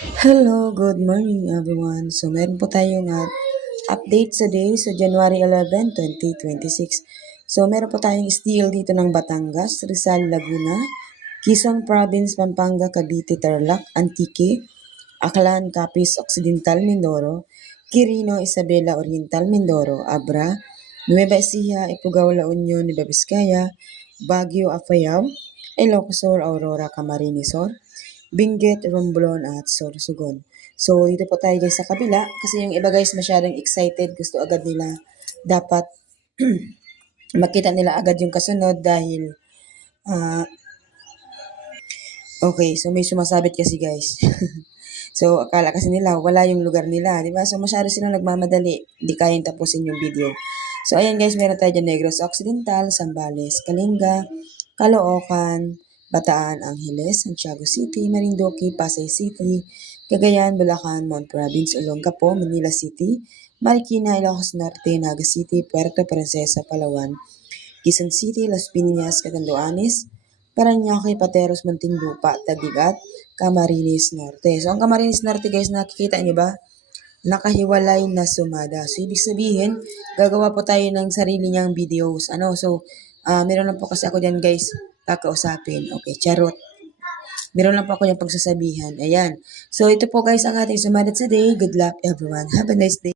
Hello, good morning everyone. So meron po tayong update today sa January 11, 2026. So meron po tayong steel dito ng Batangas, Rizal, Laguna, Quezon Province, Pampanga, Cavite, Tarlac, Antique, Aklan, Capiz, Occidental, Mindoro, Quirino, Isabela, Oriental, Mindoro, Abra, Nueva Ecija, Ifugao, La Union, Nueva Vizcaya, Baguio, Apayao, Ilocos Sur, Aurora, Camarines Sur, Benguet, Romblon at Sorsogon. So, dito po tayo guys sa kabila kasi yung iba guys masyadong excited. Gusto agad nila dapat makita nila agad yung kasunod dahil ah, okay, so may sumasabit kasi guys. So, akala kasi nila wala yung lugar nila, di ba? So, masyado silang nagmamadali. Di kayang tapusin yung video. So, ayan guys, meron tayo dyan Negros Occidental, Zambales, Kalinga, Caloocan, Bataan, Angeles, Santiago City, Marinduque, Pasay City, Cagayan, Bulacan, Mount Province, Olongapo, Manila City, Marikina, Ilocos Norte, Naga City, Puerto Princesa, Palawan, Quezon City, Las Piñas, Catanduanes, Parañaque, Pateros, Muntinlupa, Taguig at Camarines Norte. So, ang Camarines Norte guys, nakikita niyo ba? Nakahiwalay na sumada. So, ibig sabihin, gagawa po tayo ng sarili niyang videos. Meron lang po kasi ako dyan guys, kakausapin. Okay, charot. Meron lang po ako yung pagsasabihan. Ayan. So, ito po guys ang ating sumadat today. Good luck everyone. Have a nice day.